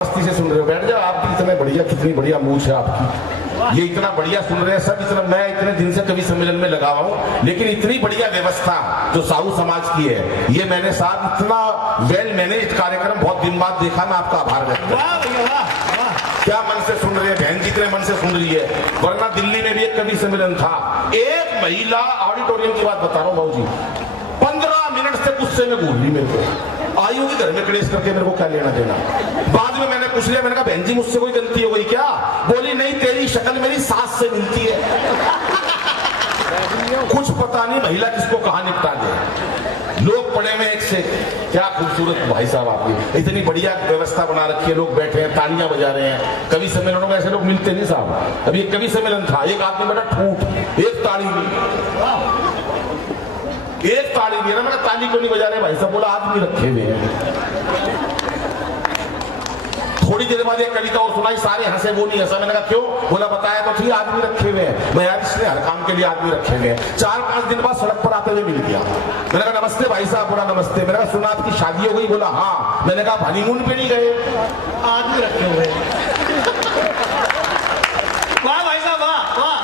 मस्ती से सुन रहे हो, बैठ जाओ। आपकी इतने बढ़िया, कितनी बढ़िया मूछ है आपकी, ये इतना बढ़िया सुन रहे हैं सब। इतना मैं इतने दिन से कवि सम्मेलन में लगा हुआ हूँ, लेकिन इतनी बढ़िया व्यवस्था जो साहू समाज की है, ये मैंने साहब इतना वेल मैनेज्ड कार्यक्रम बहुत दिन बाद देखा। मैं आपका आभार व्यक्त करता हूं। क्या मन से सुन रहे हैं, बहन जितने मन से सुन रही है। वरना दिल्ली में भी एक कवि सम्मेलन था, एक महिला, ऑडिटोरियम की बात बता रहा हूँ भाऊ जी, 15 मिनट से गुस्से में घूर ली मेरे को। आई होगी घर में कलेश करके, मेरे को क्या लेना देना। बाद में मैंने पूछ लिया, मैंने कहा बहन जी मुझसे कोई गलती हो गई क्या? बोली नहीं, तेरी शक्ल मेरी सास से मिलती है। कुछ पता नहीं महिला किसको कहां निपटा दे। लोग पड़े हुए एक से, क्या खूबसूरत भाई साहब आपकी इतनी बढ़िया व्यवस्था बना रखी है। लोग बैठे हैं, तालियां बजा रहे हैं। कवि सम्मेलनों में ऐसे लोग मिलते नहीं साहब। अभी एक कवि सम्मेलन था, एक आदमी बेटा ठूठ, एक ताली नहीं, एक ताली नहीं। मैंने ताली को नहीं बजा रहे भाई साहब, बोला आदमी रखे हुए हैं। थोड़ी देर बाद एक कविता और सुनाई, सारे हंसे, वो नहीं हंसा। मैंने कहा क्यों? बोला बताया तो ठीक, आदमी रखे हुए हैं। मैं यार इसने हर काम के लिए आदमी रखे हुए हैं। 4-5 दिन बाद सड़क पर आते हुए मिल गया। मैंने कहा नमस्ते भाई साहब। बोला नमस्ते। मैंने कहा सुना आपकी शादी हो गई? बोला हाँ। मैंने कहा हनीमून पे नहीं गए? आदमी रखे हुए हैं। वाह भाई साहब, वाह वाह।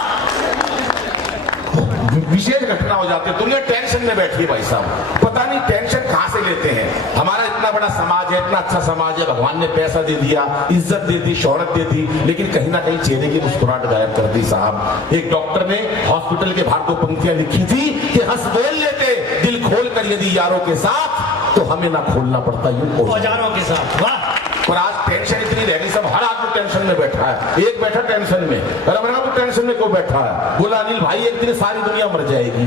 विशेष घटना हो जाती है, दुनिया टेंशन में बैठी है भाई साहब। पता नहीं टेंशन कहां से लेते हैं। हमारा इतना बड़ा समाज है, इतना अच्छा समाज है, भगवान ने पैसा दे दिया, इज्जत दे दी, शोहरत दे दी, लेकिन कहीं ना कहीं चेहरे की मुस्कुराहट गायब कर दी साहब। एक डॉक्टर ने हॉस्पिटल के बाहर 2 पंक्तियां लिखी थी कि हंस बोल लेते दिल खोल कर यदि यारों के साथ, तो हमें ना खोलना पड़ता यूं औजारों के साथ। वाह। पर आज टेंशन इतनी रह गई, सब हर आदमी टेंशन में बैठा है। एक बैठा टेंशन में, अरे मैंने कहा तू टेंशन में क्यों बैठा है? बोला अनिल भाई एक दिन सारी दुनिया मर जाएगी।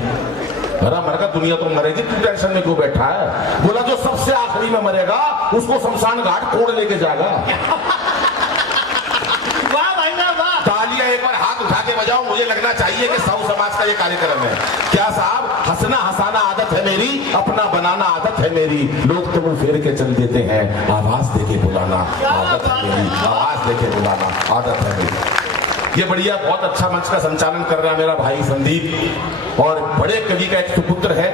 अरे मैंने कहा दुनिया तो मरेगी, तू टेंशन में क्यों बैठा है? बोला जो सबसे आखिरी में मरेगा उसको शमशान घाट कोड़ लेके जाएगा। वाह भाई साहब, वाह। तालियां एक बार हाथ उठा के बजाओ, मुझे लगना चाहिए कि साहू समाज का ये कार्यक्रम है। क्या साहब? हंसना हंसाना आदत है मेरी, अपना बनाना आदत है मेरी। लोग तो मुंह फेर के चल देते हैं, आवाज देके बुलाना आदत है मेरी, आवाज देके बुलाना आदत है मेरी। ये बढ़िया बहुत अच्छा मंच का संचालन कर रहा है मेरा भाई संदीप, और बड़े कवि का एक सुपुत्र है।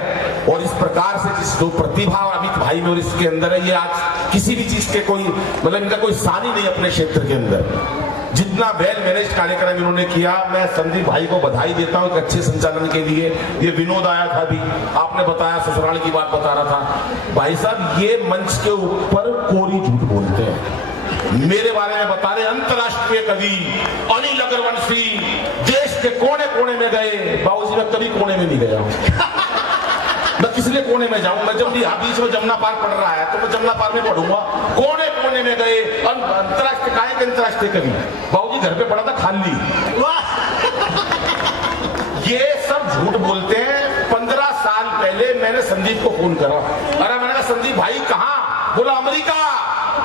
और इस प्रकार से जिस जो प्रतिभा और अमित भाई में और इसके अंदर है, ये आज किसी भी चीज के कोई मतलब इनका कोई सानी नहीं अपने क्षेत्र के अंदर। जितना वेल मैनेज कार्यक्रम इन्होंने किया, मैं संदीप भाई को बधाई देता हूं एक अच्छे संचालन के लिए। ये विनोद आया था अभी, आपने बताया ससुराल की बात बता रहा था। भाई साहब ये मंच के ऊपर कोरी झूठ बोलते हैं, मेरे बारे में बता रहे अंतरराष्ट्रीय कवि अनिल अग्रवंशी देश के कोने कोने में गए। बाबूजी मैं कभी कोने में नहीं गया, मैं किसलिए कोने में जाऊं? मैं जब भी बीच में जमुना पार पढ़ रहा है तो मैं जमुना पार में पढ़ूंगा। कोने कोने में गए अंतरराष्ट्रीय काय के अंतरराष्ट्रीय कवि। बाबूजी घर पे पढ़ा था खाली। ये सब झूठ बोलते हैं। 15 साल पहले मैंने संदीप को फोन करा, अरे मैंने कहा संदीप भाई कहाँ? बोला अमेरिका।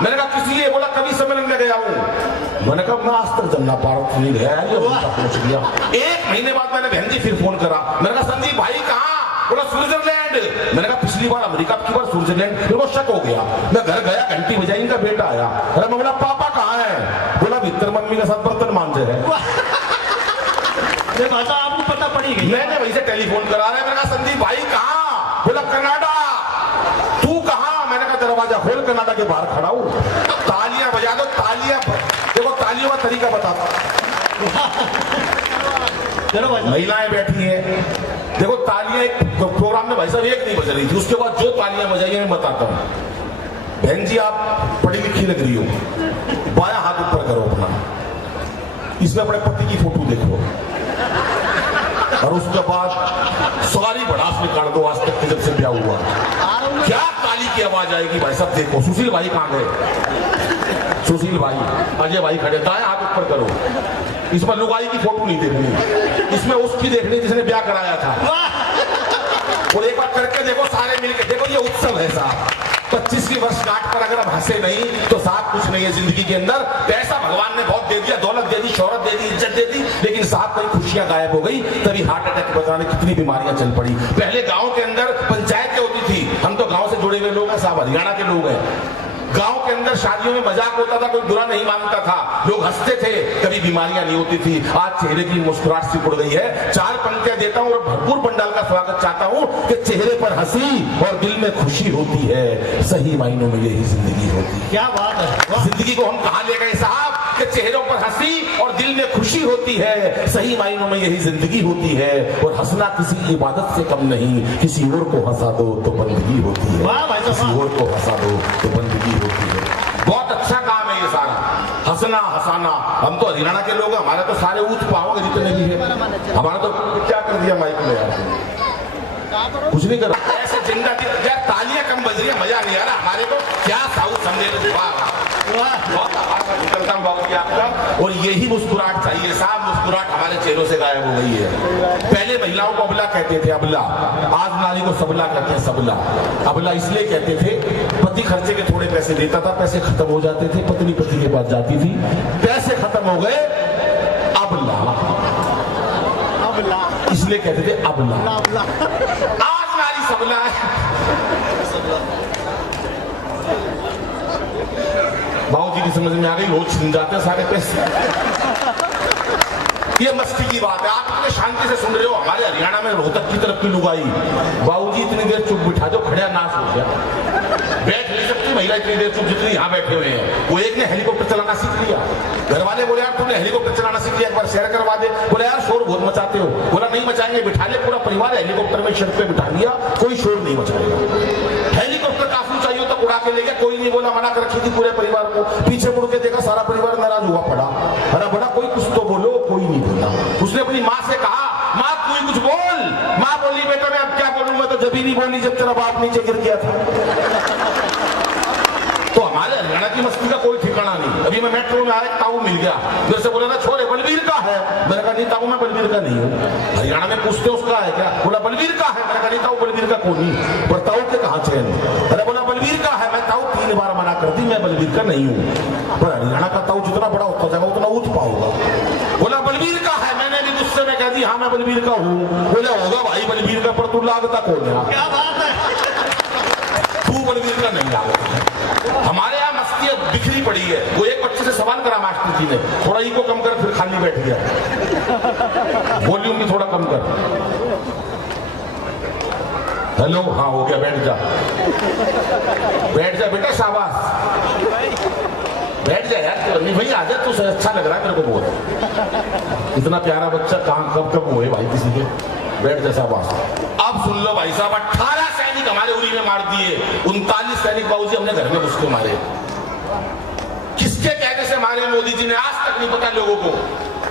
मैंने कहा किस लिए? बोला कवि सम्मेलन में गया हूँ। मैंने कहा मैं आज तक जमुना पार नहीं गया, पहुंच गया। 1 महीने बाद मैंने बहन जी फिर फोन करा, मैंने कहा संदीप भाई कहाँ? बोला स्विट्जरलैंड। मैंने कहा पिछली बार अमेरिका, की बार स्विट्जरलैंड। फिर वो शक हो गया, मैं घर गया, घंटी बजाई, इनका बेटा आया। अरे मैं बोला पापा कहाँ है? बोला भीतर मम्मी के साथ बर्तन मांझे है। भाषा आपको पता पड़ी गई। मैंने वहीं से टेलीफोन करा रहा है, मैंने कहा संदीप भाई कहाँ? बोला कनाडा। तू कहाँ? मैंने कहा दरवाजा खोल, कनाडा के बाहर खड़ा हूँ। तालियां बजा दो, तालियां। देखो तालियों का तरीका बताता, महिलाएं बैठी हैं, देखो तालियां एक प्रोग्राम में भाई साहब एक नहीं बज रही थी, उसके बाद जो तालियां बजाई मैं बताता हूं। बहन जी आप पढ़ी लिखी लग रही हो, बायां हाथ ऊपर करो अपना, इसमें अपने पति की फोटो देखो, और उसके बाद सारी भड़ास निकाल दो आज तक जब से ब्याह हुआ। क्या ताली की आवाज आएगी भाई साहब। देखो सुशील भाई कहां गए? सुशील भाई, अजय भाई खड़े, दाएं हाथ ऊपर करो। इसमें लुगाई की फोटो नहीं देखनी, इसमें उसकी देखनी जिसने ब्याह कराया था। और एक बार करके देखो सारे मिलके, देखो ये उत्सव है साहब। 25वीं वर्षगांठ पर अगर हम हंसे नहीं तो साथ कुछ नहीं है जिंदगी के अंदर। पैसा भगवान ने बहुत दे दिया, दौलत दे दी, शोहरत दे दी, इज्जत दे दी, लेकिन साथ कहीं खुशियां गायब हो गई। तभी हार्ट अटैक बताने कितनी बीमारियां चल पड़ी। पहले गांव के अंदर पंचायतें होती थी, हम तो गांव से जुड़े हुए लोग हैं साहब, हरियाणा के लोग हैं। गांव के अंदर शादियों में मजाक होता था, कोई बुरा नहीं मानता था, लोग हंसते थे, कभी बीमारियां नहीं होती थी। आज चेहरे की मुस्कुराहट सी उड़ गई है। 4 पंक्तियां देता हूं और भरपूर पंडाल का स्वागत चाहता हूं कि चेहरे पर हंसी और दिल में खुशी होती है, सही मायनों में यही जिंदगी होती है। क्या बात है, वाह। जिंदगी को हम कहां ले गए साहब कि चेहरों पर हंसी और दिल में खुशी होती है, सही मायनों में यही जिंदगी होती है। और हंसना किसी इबादत से कम नहीं, किसी और को हंसा दो तो बंदगी होती है, वाह भाई साहब, किसी और को हंसा दो तो बंदगी होती है। बहुत अच्छा काम है ये सारा, हंसना हंसाना। हम तो हरियाणा के लोग हैं, हमारे तो सारे ऊंच पाओगे जितने भी है, हमारा तो क्या कर दिया माइक में यार, कुछ नहीं कर ऐसे जिंदा यार, तालियां कम बज रही है, मजा नहीं आ रहा हमारे को। क्या साउथ समझे, बहुत आभार निकलता हूं बाबू जी आपका। और यही मुस्कुराहट चाहिए साहब, मुस्कुराहट हमारे चेहरों से गायब हो गई है। पहले महिलाओं को अबला कहते थे, अबला। आज नारी को सबला कहते हैं, सबला। अबला इसलिए कहते थे, पति खर्चे के थोड़े पैसे देता था, पैसे खत्म हो जाते थे, पत्नी पति के पास जाती थी, पैसे खत्म हो गए, अबला, इसलिए कहते थे अबला। आज नारी सबला है। बाबू जी की समझ में आ गई, रोज छिन जाते हैं सारे पैसे। ये मस्ती की बात है, आप इतने शांति से सुन रहे हो। हमारे हरियाणा में रोहतक की तरफ की लुगाई, बाबू जी इतनी देर चुप बिठा दो, खड़ा नाश हो गया, बैठ नहीं सकती महिला इतनी देर चुप जितनी यहाँ बैठे हुए हैं। वो एक ने हेलीकॉप्टर चलाना सीख लिया, घर वाले बोले यार तुमने हेलीकॉप्टर चलाना सीख लिया, एक बार शेयर करवा दे। बोले यार शोर बहुत मचाते हो। बोला नहीं मचाएंगे, बिठा ले पूरा परिवार हेलीकॉप्टर में, शर्ट पे बिठा लिया, कोई शोर नहीं मचाएगा। हेलीकॉप्टर काफी चाहिए तो उड़ा के ले गया, कोई नहीं बोला, मना कर रखी थी पूरे परिवार को। पीछे मुड़ के देखा, सारा परिवार नाराज हुआ पड़ा। अरे बड़ा कोई कुछ तो बोलो, कोई नहीं बोला। उसने अपनी माँ से कहा, माँ तू ही कुछ बोल। माँ बोली बेटा मैं अब क्या बोलूं, मैं तो जब ही नहीं बोली जब तेरा बाप नीचे गिर गया था। तो हमारे हरियाणा की मस्ती का कोई ठिकाना नहीं। अभी मैं मेट्रो में आया, ताऊ मिल गया, मेरे से बोला ना छोरे बलवीर का है। मैंने कहा नहीं ताऊ मैं बलवीर का नहीं हूँ। हरियाणा में पूछते उसका है क्या, बोला बलवीर का है। मैंने कहा नहीं ताऊ बलवीर का कौन नहीं, पर ताऊ के कहाँ चैन। अरे बोला बलवीर का है। मैं ताऊ 3 बार मना कर दी, मैं बलवीर का नहीं हूँ। पर हरियाणा का ताऊ जितना बड़ा होता जाएगा उतना ऊंच पाऊंगा। बोला बलवीर का है। मैंने भी गुस्से में कह दी हाँ मैं बलवीर का हूँ। बोला होगा भाई बलवीर का, पर तू लागता कौन है, क्या बात है, तू बलवीर का नहीं लागता। हमारे यहाँ मस्ती बिखरी पड़ी है। वो एक बच्चे से सवाल करा मास्टर जी ने, थोड़ा इको कम कर, फिर खाली बैठ गया, वॉल्यूम भी थोड़ा कम कर। हेलो, हाँ हो गया, बैठ जा, बैठ जा बेटा, शाबाश, बैठ जा यार। तो भाई आ जा, तू अच्छा लग रहा है मेरे को बहुत। इतना प्यारा बच्चा कहाँ कब कब हुए भाई किसी के, बैठ जा, शाबाश। अब सुन लो भाई साहब, 18 सैनिक हमारे उरी में मार दिए, 39 सैनिक बाबूजी हमने घर में घुस के मारे। किसके कहने से मारे मोदी जी ने, आज तक नहीं पता लोगों को।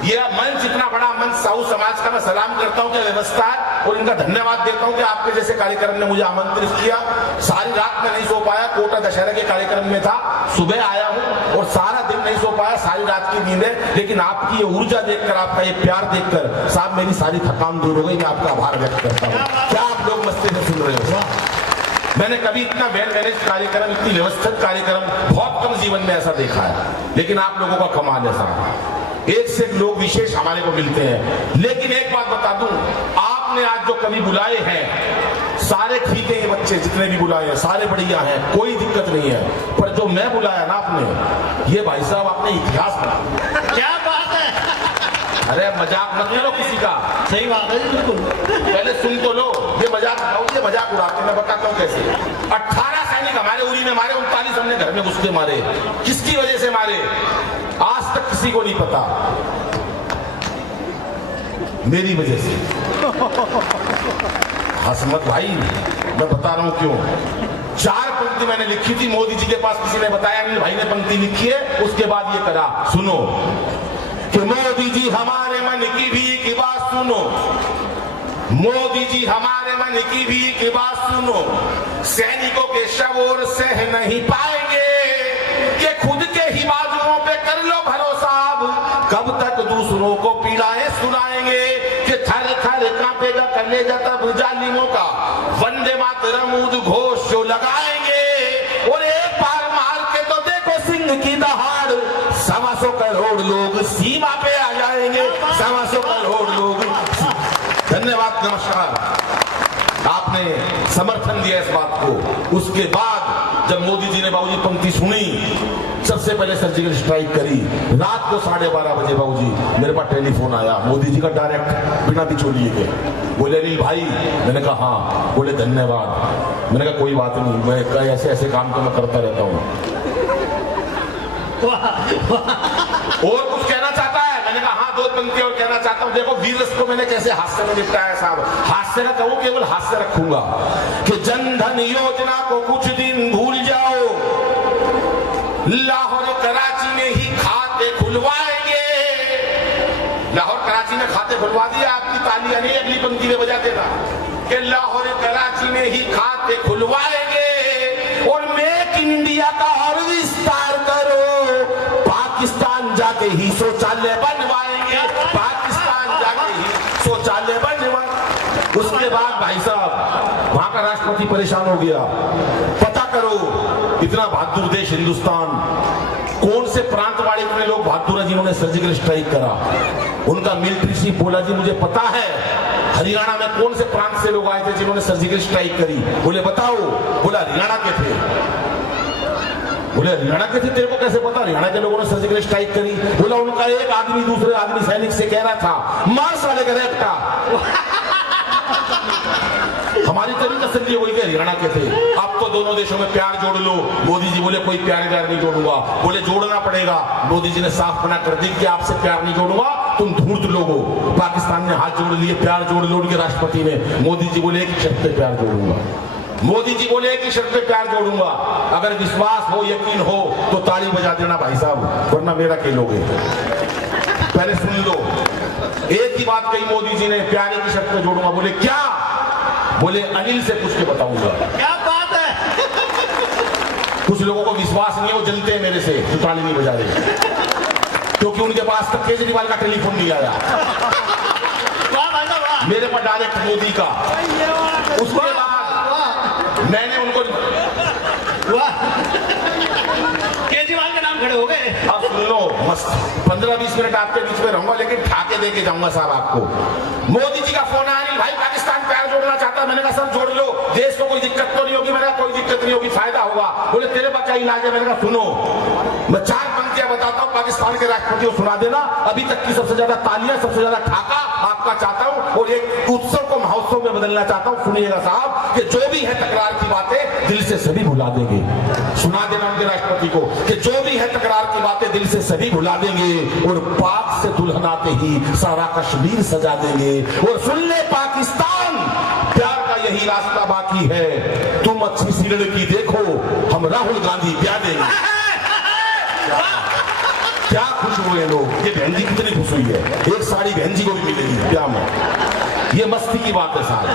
ये मंच, इतना बड़ा मंच साहू समाज का मैं सलाम करता हूँ कि व्यवस्था है, और इनका धन्यवाद देता हूँ कि आपके जैसे कार्यक्रम ने मुझे आमंत्रित किया। सारी रात में नहीं सो पाया, कोटा दशहरा के कार्यक्रम में था, सुबह आया हूँ और सारा दिन नहीं सो पाया, सारी रात की नींद है। लेकिन आपकी ये ऊर्जा देखकर, आपका ये प्यार देखकर साहब मेरी सारी थकान दूर हो गई। मैं आपका आभार व्यक्त करता हूँ। क्या आप लोग मस्ती से सुन रहे हो? मैंने कभी इतना वेल मैनेज कार्यक्रम, इतनी व्यवस्थित कार्यक्रम बहुत कम जीवन में ऐसा देखा है। लेकिन आप लोगों का कमाल है साहब, एक से एक लोग विशेष हमारे को मिलते हैं। लेकिन एक बात बता दूं, आपने आज जो कवि बुलाए हैं सारे ठीक है, ये बच्चे जितने भी बुलाए हैं सारे बढ़िया हैं, कोई दिक्कत नहीं है। पर जो मैं बुलाया ना आपने, ये भाई साहब आपने इतिहास बना। क्या बात है, अरे मजाक मत करो किसी का, सही बात है जी, बिल्कुल। पहले सुन तो लो। ये मजाक उड़ाते, मैं बताता हूँ कैसे। 18 सैनिक हमारे उरी में मारे, 39 हमने घर में घुस के मारे। किसकी वजह से मारे आज तक किसी को नहीं पता, मेरी वजह से। हसमत भाई, मैं बता रहा हूं क्यों। 4 पंक्ति मैंने लिखी थी, मोदी जी के पास किसी ने बताया, अनिल भाई ने पंक्ति लिखी है, उसके बाद ये करा, सुनो कि मोदी जी हमारे मन की भी की बात सुनो, मोदी जी हमारे मन की भी की बात सुनो, सैनिकों के शव और सह नहीं पाएंगे, कि खुद के ही बाजुओं पे कर लो भरोसा, कब तक दूसरों को पीड़ाएं सुनाएंगे, कि थर थर कांपेगा कलेजा तब जालिमों का, वंदे मातरम उद्घोष जो लगाएंगे, और एक बार मार के तो देखो सिंह की दहाड़, 125 करोड़ लोग सीमा पे आ जाएंगे, 125 करोड़ लोग। धन्यवाद, नमस्कार। आपने समर्थन दिया इस बात को। उसके बाद जब मोदी जी ने बाबूजी पंक्ति सुनी, सबसे पहले सर्जिकल स्ट्राइक करी। रात को 12:30 बजे बाबूजी मेरे पास टेलीफोन आया, मोदी जी का डायरेक्ट, बिना बिचौलिए के। बोले अनिल भाई, मैंने कहा हाँ। बोले धन्यवाद। मैंने कहा कोई बात नहीं, मैं ऐसे ऐसे काम तो मैं करता रहता हूँ। और कुछ कहना चाहता है? मैंने कहा हाँ, 2 पंक्ति और कहना चाहता हूँ। देखो वीर रस को मैंने कैसे हास्य में निपटाया साहब। हास्य का कहूँ, केवल हास्य रखूंगा कि जन धन योजना को कुछ दिन भूल जाओ, लाहौर कराची में ही खाते खुलवाएंगे। लाहौर कराची में खाते खुलवा दिया, आपकी तालियां नहीं अगली पंक्ति में बजा देगा कि लाहौर कराची में ही खाते खुलवाएंगे और मेक इन इंडिया का और विस्तार करो, पाकिस्तान जाके ही शौचालय बनवाएंगे, पाकिस्तान जाके ही शौचालय बनवाएंगे। उसके बाद भाई साहब वहां का राष्ट्रपति परेशान हो गया, पता करो इतना बहादुर देश हिंदुस्तान, कौन से प्रांत वाले इतने लोग बहादुर हैं जिन्होंने सर्जिकल स्ट्राइक करा। उनका मिलिट्री चीफ बोला जी मुझे पता है, हरियाणा में कौन से प्रांत से लोग आए थे जिन्होंने सर्जिकल स्ट्राइक करी। बोले बताओ। बोला हरियाणा के थे। बोले हरियाणा के थे, तेरे को कैसे पता हरियाणा के लोगों ने सर्जिकल स्ट्राइक करी? बोला उनका एक आदमी दूसरे आदमी सैनिक से कह रहा था मार साले का रेपटा। हमारी तभी तसल्ली हुई कि हरियाणा के थे। अब तो दोनों देशों में प्यार जोड़ लो। मोदी जी बोले कोई प्यार नहीं जोड़ूंगा। बोले जोड़ना पड़ेगा। मोदी जी ने साफ मना कर दी कि आपसे प्यार नहीं जोड़ूंगा, तुम धूर्त लोग हो। पाकिस्तान ने हाथ जोड़ लिए, प्यार जोड़ लो उनके राष्ट्रपति ने। मोदी जी बोले एक शर्त पे प्यार जोड़ूंगा। मोदी जी बोले एक ही शर्त पे प्यार जोड़ूंगा, अगर विश्वास हो यकीन हो तो ताली बजा देना भाई साहब, वरना मेरा खेलोगे। पहले सुन लो, एक ही बात कही मोदी जी ने, प्यार की शर्त पे जोड़ूंगा। बोले क्या? बोले अनिल से पूछ के बताऊंगा। क्या बात है। कुछ लोगों को विश्वास नहीं है, वो जलते हैं मेरे से, तो ताली नहीं बजा रहे, क्योंकि उनके पास तक केजरीवाल का टेलीफोन नहीं आया। मेरे पर डायरेक्ट मोदी का। उसके बाद मैंने उनको केजरीवाल के नाम खड़े हो गए। अब सुन लो, मस्त 15-20 मिनट आपके बीच में रहूंगा, लेकिन ठाके देके जाऊंगा साहब आपको। मोदी जी का फोन आया, अनिल भाई पाकिस्तान प्यार जोड़ना चाहता है। मैंने कहा सर जोड़ लो, देश को कोई दिक्कत तो नहीं होगी। मैंने कहा कोई दिक्कत नहीं होगी, फायदा होगा। बोले तेरे पास क्या इलाज है? मैंने कहा सुनो, मैं 4 पंक्तियां बताता हूं, पाकिस्तान के राष्ट्रपति को सुना देना। अभी तक की सबसे ज्यादा तालियां, सबसे ज्यादा ठाका आपका चाहता हूं, और एक उत्सव को महोत्सव में बदलना चाहता हूं। सुनिएगा साहब कि जो भी है तकरार की बातें दिल से सभी भुला देंगे। सुना देना उनके राष्ट्रपति को कि जो भी है तकरार की बातें दिल से सभी भुला देंगे, और पाक से दुल्हन आते ही सारा कश्मीर सजा देंगे। और सुन ले पाकिस्तान, प्यार का यही रास्ता बाकी है, तुम अच्छी सी लड़की देखो, हम राहुल गांधी ब्याह देंगे। क्या खुश हुए लोग, ये बहन जी कितनी खुश हुई है। एक साड़ी बहन जी को भी मिलेगी ब्याह में। ये मस्ती की बात है साहब।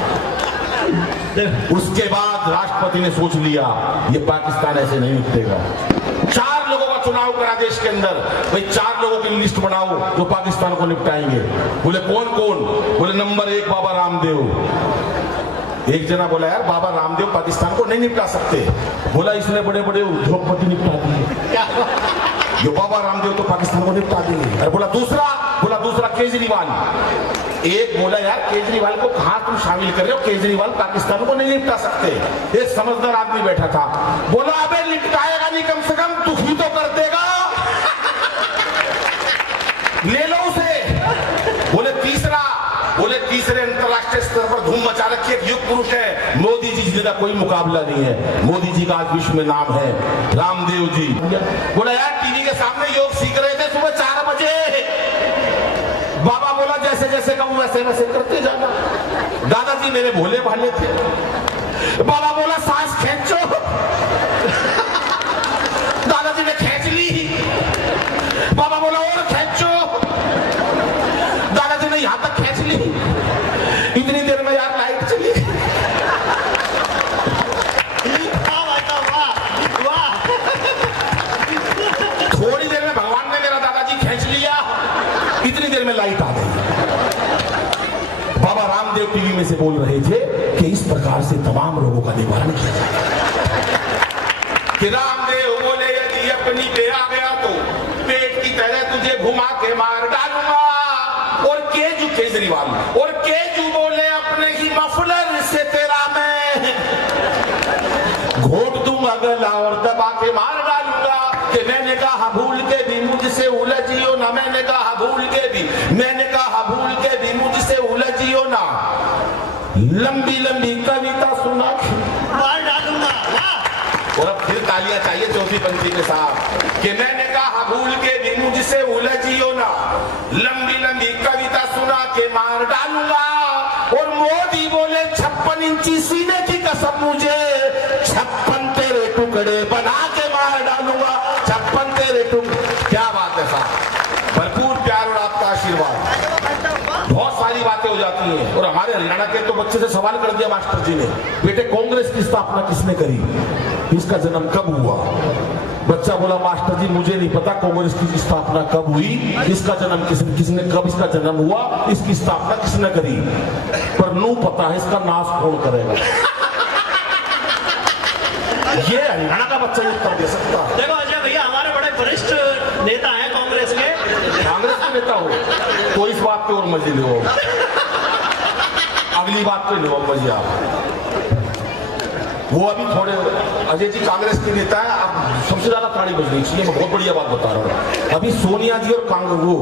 उसके बाद राष्ट्रपति ने सोच लिया ये पाकिस्तान ऐसे नहीं निपटेगा। 4 लोगों का चुनाव करा देश के अंदर, भाई 4 लोगों की लिस्ट बनाओ जो पाकिस्तान को निपटाएंगे। बोले कौन कौन? बोले नंबर 1 बाबा रामदेव। एक जना बोला यार बाबा रामदेव पाकिस्तान को नहीं निपटा सकते। बोला इसने बड़े बड़े उद्योगपति निपटा दिए, जो बाबा रामदेव तो पाकिस्तान को निपटा देंगे। अरे बोला दूसरा केजरीवाल। एक बोला यार केजरीवाल को कहां तुम शामिल कर रहे हो, केजरीवाल पाकिस्तान को नहीं निपटा सकते। एक समझदार आदमी बैठा था, बोला अबे निपटाएगा नहीं, कम से कम तू ही तो कर देगा, ले लो उसे। बोले तीसरे अंतरराष्ट्रीय स्तर पर धूम मचा रखी एक युग पुरुष है, मोदी जी का कोई मुकाबला नहीं है। मोदी जी का आज विश्व में नाम है, रामदेव जी। बोला यार टीवी के सामने योग सीख रहे थे सुबह 4 बजे। बाबा बोला जैसे जैसे कहूं वैसे वैसे करते जाना। दादाजी मेरे भोले भाले थे। बाबा बोला सांस खींचो। दादाजी ने खींच ली। बाबा बोला और खींचो। दादाजी ने यहां तक खींच ली। इतनी देर में यार लाइट चली। थोड़ी देर में भगवान ने मेरा दादाजी खींच लिया, इतनी देर में लाइट आ गई। बाबा रामदेव टीवी में से बोल रहे थे कि इस प्रकार से तमाम रोगों का निवारण किया जाए। कि रामदेव बोले यदि अपनी पे आ गया तो पेट की तरह तुझे घुमा के मार डालूंगा। और केजरीवाल और केजू बोले अपने ही मफलर से तेरा मैं घोट दूंगा। पकड़ूंगा गला और दबा के मार डालूंगा। कि मैंने कहा भूल के भी मुझसे उलझियो ना, मैंने कहा भूल के भी, मैंने कहा भूल के भी मुझसे उलझियो ना। लंबी लंबी कविता सुना मार डालूंगा। और अब फिर तालियां चाहिए चौथी पंक्ति के साथ। कि मैंने कहा भूल के भी मुझसे उलझियो ना, लंबी लंबी कविता सुना के मार डालूंगा। और मोदी बोले 56 इंची सीने की कसम मुझे 56 तेरे टुकड़े बना के मार डालूंगा। 56 तेरे टुकड़े। क्या बात है साहब, भरपूर प्यार और आपका आशीर्वाद। बहुत सारी बातें हो जाती हैं। और हमारे हरियाणा के तो बच्चे से सवाल कर दिया मास्टर जी ने, बेटे कांग्रेस की स्थापना किसने करी, इसका जन्म कब हुआ? बच्चा बोला मास्टर जी मुझे नहीं पता कांग्रेस की स्थापना कब हुई, इसका जन्म किसने कब इसका जन्म हुआ, इसकी स्थापना किसने करी, पर नू पता है इसका नाश कौन करेगा। ये हरियाणा का बच्चा ये उत्तर दे सकता है। देखो अजय भैया हमारे बड़े वरिष्ठ नेता हैं कांग्रेस के। कांग्रेस के नेता हो तो इस बात पे और मजे लो, अगली बात पे लो मजे आप। वो अभी थोड़े अजय जी कांग्रेस के नेता है, अब सबसे ज्यादा ताड़ी बजनी चाहिए। मैं बहुत बढ़िया बात बता रहा हूँ। अभी सोनिया जी और कांग्रेस, वो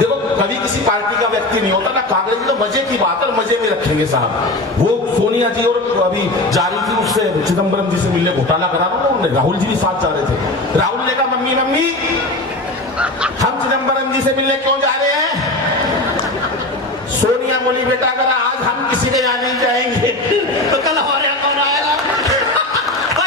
देखो कभी किसी पार्टी का व्यक्ति नहीं होता ना, कांग्रेस की तो मजे की बात है, मजे में रखेंगे साहब। वो सोनिया जी और अभी जा रही थी उससे चिदम्बरम जी से मिलने, घोटाला करा था उन्होंने, राहुल जी भी साथ जा रहे थे। राहुल ने कहा मम्मी मम्मी हम चिदम्बरम जी से मिलने क्यों जा रहे हैं? सोनिया बोली बेटा अगर आज हम किसी के यहाँ नहीं जाएंगे तो कल हमारे यहाँ कौन आएगा?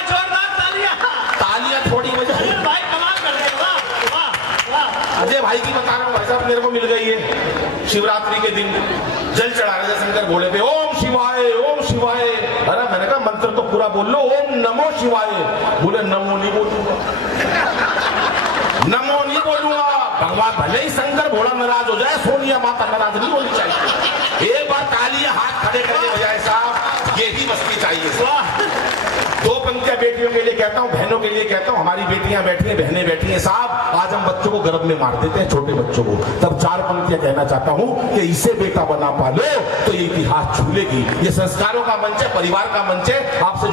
जोरदार तालियां। तालियां थोड़ी बजाई। भाई कमाल कर रहे हैं, वाह वाह वाह। अजय भाई की बता रहा हूँ, भाई साहब मेरे को मिल गई है शिवरात्रि के दिन जल चढ़ा रहे थे शंकर भोले पे, ओम शिवाय ओम शिवाय। अरे मैंने कहा मंत्र तो पूरा बोल लो, ओम नमो शिवाय। बोले नमो नहीं बोलूंगा, नमो नहीं बोलूंगा। भगवान भले ही शंकर भोला नाराज हो जाए, सोनिया माता नाराज नहीं होनी चाहिए। एक बार तालियां हाथ खड़े करके बजाए साहब, ये ही मस्ती चाहिए। दो पंक्तियां बेटियों के लिए कहता हूं, बहनों के लिए कहता हूं। हमारी बेटियां बैठी हैं, बहनें बैठी हैं साहब, आज हम बच्चों को गर्भ में मार देते हैं, छोटे बच्चों को। तब 4 पंक्तियां कहना चाहता हूं कि इसे बेटा बना पालो तो ये इतिहास छूलेगी। ये संस्कारों का मंच है, परिवार का मंच है, आपसे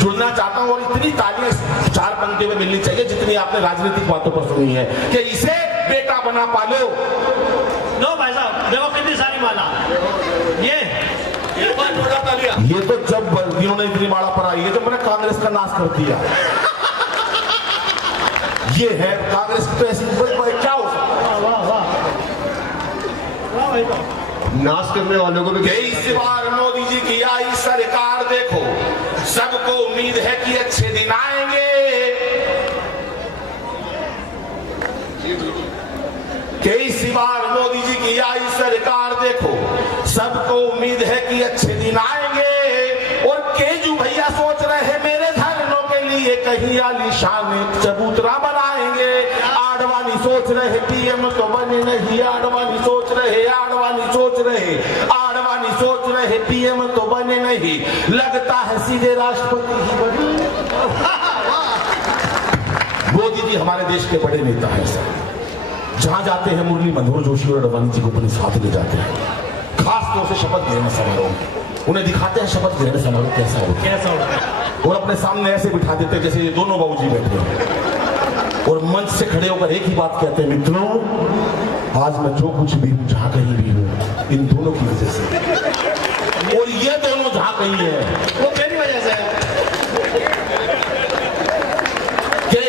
जुड़ना चाहता हूं। और इतनी तालियां 4 पंक्तियों में मिलनी चाहिए जितनी आपने राजनीतिक बातों पर सुनी है कि इसे बेटा बना पालो। लो भाई साहब देखो कितनी सारी माला। ये तो जब इन्होंने इतनी माला पर आई है, जब मैंने कांग्रेस का नाश कर दिया। ये है कांग्रेस की तो ऐसी क्या हो सकता, नाश करने वालों को भी। इस बार मोदी जी की आई सरकार देखो, सबको उम्मीद है कि अच्छे दिन आएंगे। इस बार मोदी जी की आई सरकार देखो, सबको उम्मीद है कि अच्छे दिन आएंगे। और केजू भैया सोच रहे हैं मेरे धरनों के लिए कहीं आलीशान चबूतरा बनाएंगे। आडवाणी सोच रहे पीएम तो बने नहीं, आडवाणी सोच रहे, आडवाणी सोच रहे, आडवाणी सोच रहे पीएम तो बने नहीं, लगता है सीधे राष्ट्रपति ही बने। मोदी जी हमारे देश के बड़े नेता हैं सर, जहां जाते हैं मुरली मनोहर जोशी और अडवाणी जी को अपने साथ ले जाते हैं, खास तौर से शपथ ग्रहण समारोह उन्हें दिखाते हैं। शपथ ग्रहण समारोह कैसा होता है, और अपने सामने ऐसे बिठा देते हैं जैसे ये दोनों बाबूजी बैठे हैं, और मंच से खड़े होकर एक ही बात कहते हैं, मित्रों आज मैं जो कुछ भी हूं, जहां कहीं भी हूं, इन दोनों की वजह से। और ये दोनों जहां कहीं है वो मेरी वजह से है।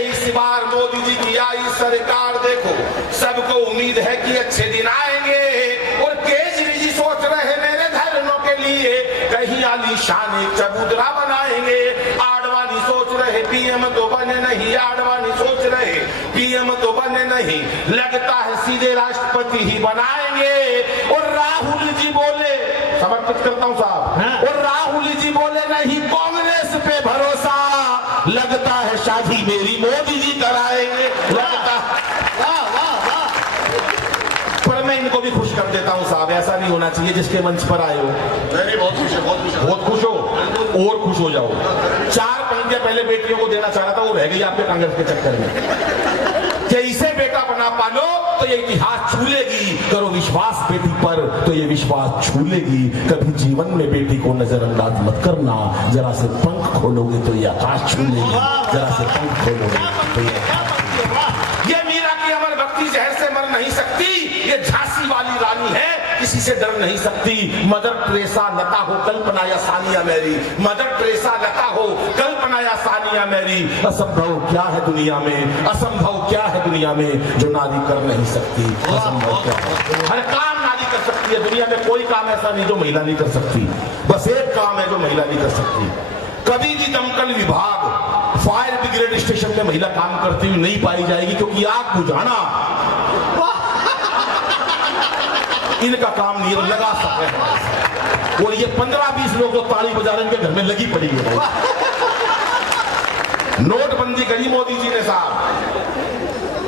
इस बार मोदी जी की आई सरकार देखो, सबको उम्मीद है कि अच्छे दिन आएंगे। और केजरी जी सोच रहे मेरे धरनों के लिए कहीं आलीशान एक चबूतरा बनाएंगे। आडवाणी सोच रहे पीएम तो बने नहीं, आडवाणी सोच रहे पीएम तो बने नहीं, लगता है सीधे राष्ट्रपति ही बनाएंगे। और राहुल जी बोले, समर्पित करता हूं साहब, और राहुल जी बोले नहीं कांग्रेस पे भरोसा, लगता है शादी मेरी मोदी जी कराएंगे। लगता वाह वाह वाह। पर मैं इनको भी खुश कर देता हूं साहब, ऐसा नहीं होना चाहिए जिसके मंच पर आए हो। नहीं बहुत खुश है, बहुत खुश है। बहुत खुश हो और खुश हो जाओ। 4 पंक्तियां पहले बेटियों को देना चाह रहा था, वो रह गई आपके कांग्रेस के चक्कर में। कि इसे बेटा बना पालो तो ये इतिहास छू लेगी, करो विश्वास बेटी पर तो ये विश्वास छू लेगी। कभी जीवन में बेटी को नजरअंदाज मत करना, जरा से पंख खोलोगे तो ये आकाश छू लेगी, जरा से पंख खोलोगे तो ये ये मीरा की अमर भक्ति जहर से मर नहीं सकती, ये झांसी वाली रानी है किसी से डर नहीं सकती। मदर टेरेसा लता हो कल्पना या सानिया मैरी, मदर टेरेसा लता हो कल्पना या सानिया मैरी। असंभव क्या है दुनिया में, असंभव क्या है दुनिया में जो नारी कर नहीं सकती, असंभव क्या है। हर काम नारी कर सकती है दुनिया में, कोई काम ऐसा नहीं जो महिला नहीं कर सकती। बस एक काम है जो महिला नहीं कर सकती। कभी भी दमकल विभाग, फायर ब्रिगेड स्टेशन में महिला काम करती हुई नहीं पाई जाएगी, क्योंकि आग बुझाना इनका काम नहीं है, लगा सकते हैं। और ये 15-20 लोग जो ताली बजा रहे हैं इनके घर में लगी पड़ी है। नोटबंदी करी मोदी जी ने साहब,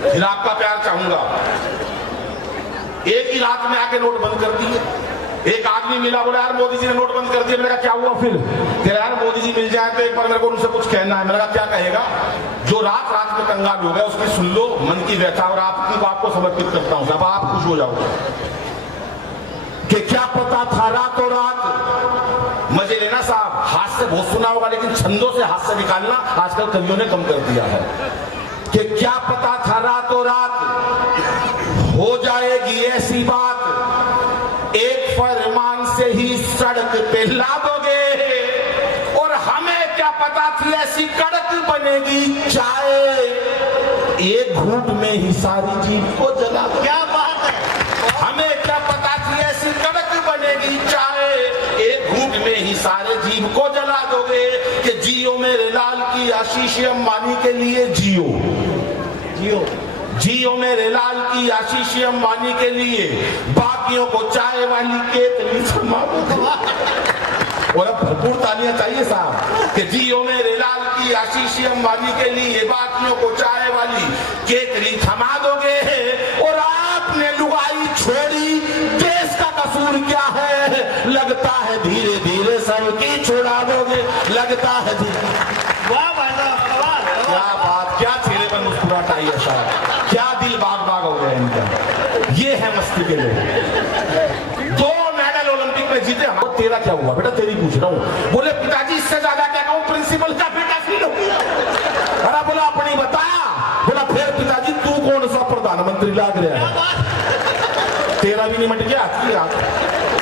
फिर आपका प्यार चाहूंगा। एक ही रात में आके नोट बंद कर दिए। एक आदमी मिला, बोला यार मोदी जी ने नोट बंद कर दिया। मैंने कहा क्या हुआ फिर? कह यार मोदी जी मिल जाए तो एक बार मेरे को उनसे कुछ कहना है। मैंने कहा क्या कहेगा? जो रात रात में कंगाल हो गया उसकी सुन लो मन की व्यथा, और आपकी बात को समर्पित करता हूं। अब आप खुश हो जाओगे कि क्या पता था रातों रात। मजे लेना साहब, हाथ से बहुत सुना होगा लेकिन छंदों से हाथ से निकालना आजकल कवियों ने कम कर दिया है। कि क्या पता था रातों रात हो जाएगी ऐसी बात, एक फरमान से ही सड़क पे ला दोगे। और हमें क्या पता थी ऐसी कड़क बनेगी चाय, एक घूंट में ही सारी जीभ को जला दो। क्या बात है। हमें क्या पता थी ऐसी कड़क बनेगी चाय, एक घूंट में ही सारे जीव को जला दोगे। कि जियो मेरे लाल की आशीष अंबानी के लिए जियो, जियो जियो मेरे लाल की आशीष अंबानी के लिए, बाकियों को चाय वाली केतली थमा दो। और अब भरपूर तालियां चाहिए साहब। कि जियो मेरे लाल की आशीष अंबानी के लिए, बाकियों को चाय वाली केतली थमा दोगे। और आपने लुगाई छोड़ी, देश का कसूर क्या है? लगता है धीरे धीरे सबकी छुड़ा दोगे, लगता है वाह भाई साहब, क्या बात, क्या चेहरे पर मुस्कुराहट आई है साहब, क्या दिल बाग बाग हो गया इनका। ये है मस्ती के लोग। 2 मेडल ओलंपिक में जीते हम। तेरा क्या हुआ बेटा? तेरी पूछ रहा हूँ। बोले पिताजी इससे ज्यादा क्या कहूँ, प्रिंसिपल का बेटा फील हो गया। अरे बोला अपनी बता। बोला फिर पिताजी तू कौन सा प्रधानमंत्री लाग रहा है? तेरा भी नहीं मट गया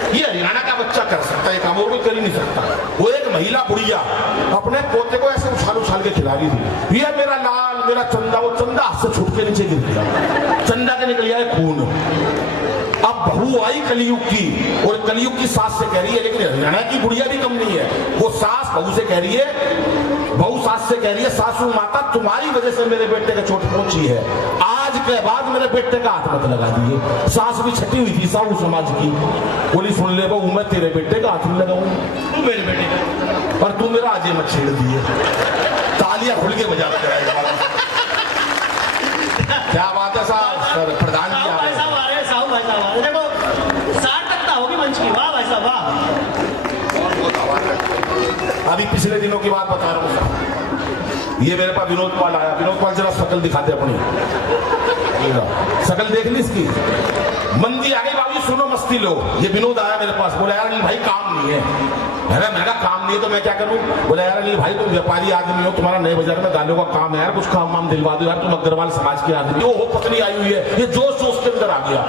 ये हरियाणा का बच्चा कर सकता है काम, और कोई कर ही नहीं सकता। वो एक महिला बुढ़िया अपने पोते को ऐसे उछाल उछाल के खिला रही थी, ये मेरा लाल मेरा चंदा। वो चंदा हाथ से छूट के नीचे गिर गया, चंदा के निकल गया खून। अब बहू आई कलयुग की, और कलयुग की सास से कह रही है, लेकिन हरियाणा की बुढ़िया भी कम नहीं है। वो सास बहू से कह रही है, बहू सास से कह रही है, सासू माता तुम्हारी वजह से मेरे बेटे का चोट पहुंची है, आज के बाद मेरे बेटे का हाथ मत लगा दिए। सास भी छठी हुई थी साहू समाज की, बोली सुन ले बहू मैं तेरे बेटे का हाथ नहीं लगाऊंगा, तू मेरे बेटे और तू मेरा आजे मत छेड़ दिए। तालियां खुल के बजा जाएगा। क्या बात है साहब, सर प्रधान जी आ रहे हैं। साहू भाई साहब देखो सार्थकता होगी मंच की। वाह भाई साहब वाह। अभी पिछले दिनों की बात बता रहा हूँ साहब, ये मेरे पास विनोद पाल आया। विनोद पाल जरा शकल दिखाते अपनी, शकल देख ली इसकी। मंदी आ गई बाबू, सुनो मस्ती लो। ये विनोद आया मेरे पास, बोला यार अनिल भाई काम नहीं है। मैंने कहा काम नहीं है तो मैं क्या करूं? बोला यार अनिल भाई तुम व्यापारी आदमी हो, तुम्हारा नए बाजार में गालों का काम है यार, कुछ काम वाम दिलवा दो यार, तुम अग्रवाल समाज के आदमी हो। पत्नी आई हुई है, ये जोश जोश के अंदर आ गया,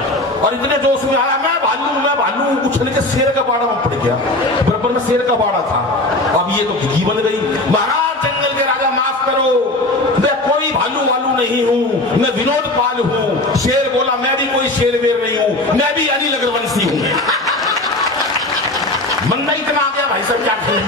और इतने जोश में आया मैं भालू उछल के शेर का बाड़ा में पड़ गया। बराबर में शेर का बाड़ा था, अब ये तो घी बन गई। महाराज जंगल के राजा माफ करो, मैं कोई भालू वालू नहीं हूँ, मैं विनोद पाल हूँ। शेर बोला मैं भी कोई शेर वेर नहीं हूँ, मैं भी अनिल अग्रवंशी हूँ। मंदा इतना आ गया भाई साहब, क्या खेल।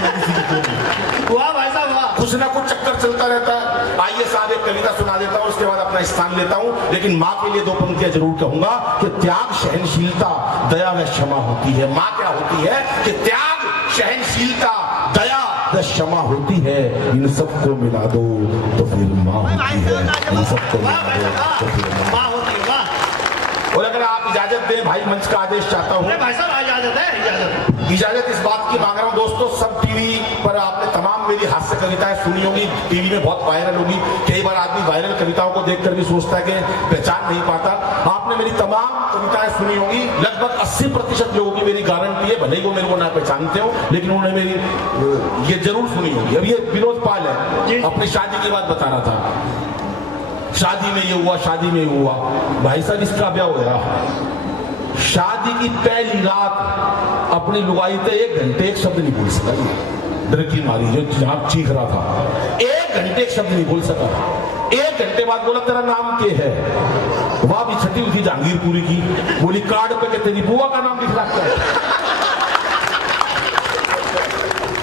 वाह भाई साहब वाह। कुछ ना कुछ चक्कर चलता रहता है। आइए साहब एक कविता सुना देता हूँ, उसके बाद अपना स्थान लेता हूँ। लेकिन माँ के लिए 2 पंक्तियां जरूर कहूंगा कि त्याग सहनशीलता दया व क्षमा होती है। माँ क्या होती है कि त्याग सहनशीलता दया व क्षमा होती है। इन सबको मिला दो तो फिर माँ होती है। इन सबको मिला दो तो फिर माँ होती है। वाह और अगर आप इजाजत दें भाई, मंच का आदेश चाहता हूँ। अरे भाई साहब इजाजत है, इजाजत। इजाजत इस बात की मांग रहा हूँ दोस्तों, सब टीवी पर आपने तमाम मेरी हास्य कविताएं सुनी होगी, टीवी में बहुत वायरल होगी। कई बार आदमी वायरल कविताओं को देखकर भी सोचता है कि पहचान नहीं पाता। आपने मेरी तमाम कविताएं सुनी होगी, लगभग 80% लोगों की मेरी गारंटी है, भले ही वो मेरे को ना पहचानते हो, लेकिन उन्होंने मेरी ये जरूर सुनी होगी। अब ये विनोद पाल है, अपनी शादी की बात बता रहा था, शादी में ये हुआ, शादी में ये हुआ। भाई साहब इसका ब्याह हो गया, शादी की पहली रात अपनी लुगाई से 1 घंटे एक शब्द नहीं बोल सका, डर की मारी जो जहां चीख रहा था, 1 घंटे एक शब्द नहीं बोल सका। 1 घंटे बाद बोला तेरा नाम क्या है? वहां भी छठी हुई थी जहांगीरपुरी की, बोली कार्ड पे के तेरी बुआ का नाम लिख रखा है।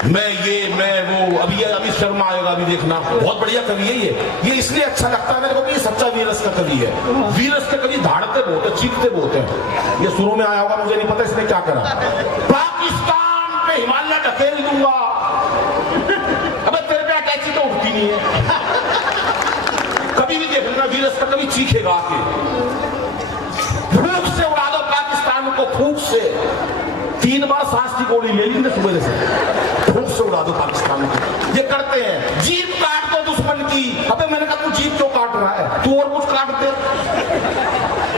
मैं वो अभी शर्मा आएगा, अभी देखना, बहुत बढ़िया कवि है ये इसलिए अच्छा लगता है मेरे को कि ये सच्चा वीरस का कवि है। वीरस के कवि धाड़ते बहुत है, चीखते बहुत है। ये शुरू में आया होगा, मुझे नहीं पता इसने क्या करा, पाकिस्तान पे हिमालय ढकेल दूंगा। अबे तेरे पे अटैची तो उठती नहीं है। कभी भी देख लेना वीरस का कवि चीखेगा आके, फूंक से उड़ा दो पाकिस्तान को, फूंक से 3 बार सांस की गोली ले ली सुबह से, फूंक से उड़ा दो पाकिस्तान को। ये करते हैं, जीभ काट दो दुश्मन की। अबे मैंने कहा तू जीभ क्यों काट रहा है, तू और कुछ काट दे,